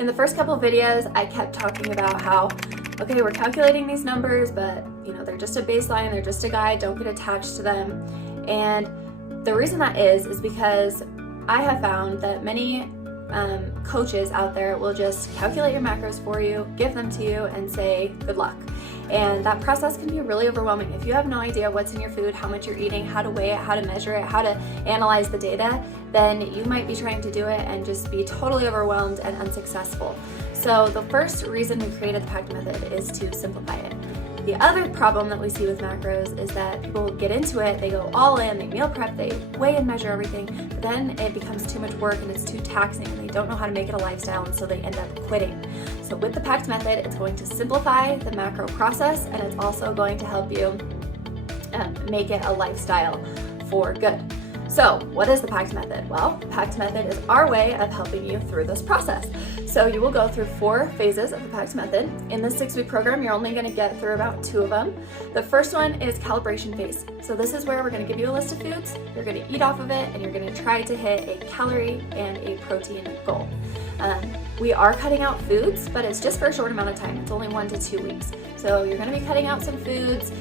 In the first couple of videos, I kept talking about how, okay, we're calculating these numbers, but they're just a baseline, they're just a guide, don't get attached to them. And the reason that is because I have found that many coaches out there will just calculate your macros for you, give them to you, and say good luck. And that process can be really overwhelming. If you have no idea what's in your food, how much you're eating, how to weigh it, how to measure it, how to analyze the data, then you might be trying to do it and just be totally overwhelmed and unsuccessful. So the first reason we created the PACT method is to simplify it. The other problem that we see with macros is that people get into it, they go all in, they meal prep, they weigh and measure everything, but then it becomes too much work and it's too taxing and they don't know how to make it a lifestyle, and so they end up quitting. So with the PACT method, it's going to simplify the macro process, and it's also going to help you make it a lifestyle for good. So what is the PACT method? Well, the PACT method is our way of helping you through this process. So you will go through 4 phases of the PACT method. In this 6-week program, you're only going to get through about 2 of them. The first one is calibration phase. So this is where we're going to give you a list of foods, you're going to eat off of it, and you're going to try to hit a calorie and a protein goal. We are cutting out foods, but it's just for a short amount of time. It's only 1 to 2 weeks. So you're going to be cutting out some foods,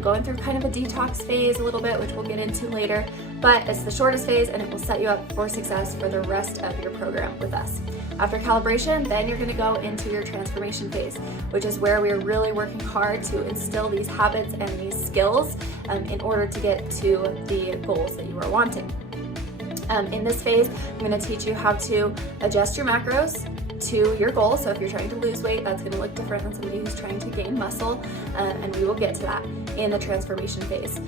going through kind of a detox phase a little bit, which we'll get into later, but it's the shortest phase and it will set you up for success for the rest of your program with us. After calibration, then you're going to go into your transformation phase, which is where we're really working hard to instill these habits and these skills in order to get to the goals that you are wanting. In this phase, I'm going to teach you how to adjust your macros to your goal. So if you're trying to lose weight, that's going to look different than somebody who's trying to gain muscle, and we will get to that in the transformation phase.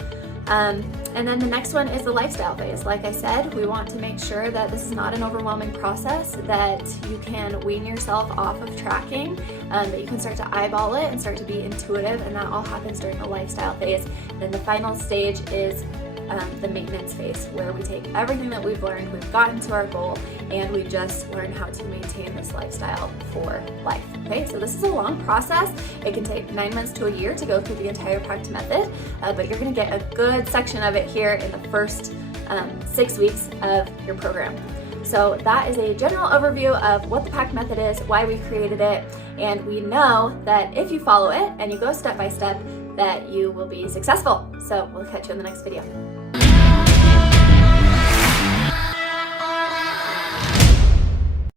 And then the next one is the lifestyle phase. Like I said, we want to make sure that this is not an overwhelming process, that you can wean yourself off of tracking, that you can start to eyeball it and start to be intuitive, and that all happens during the lifestyle phase. And then the final stage is the maintenance phase, where we take everything that we've learned, we've gotten to our goal, and we just learn how to maintain this lifestyle for life. Okay, so this is a long process. It can take 9 months to a year to go through the entire PACT method, but you're going to get a good section of it here in the first 6 weeks of your program. So that is a general overview of what the PACT method is, why we created it, and we know that if you follow it and you go step by step, that you will be successful. So we'll catch you in the next video.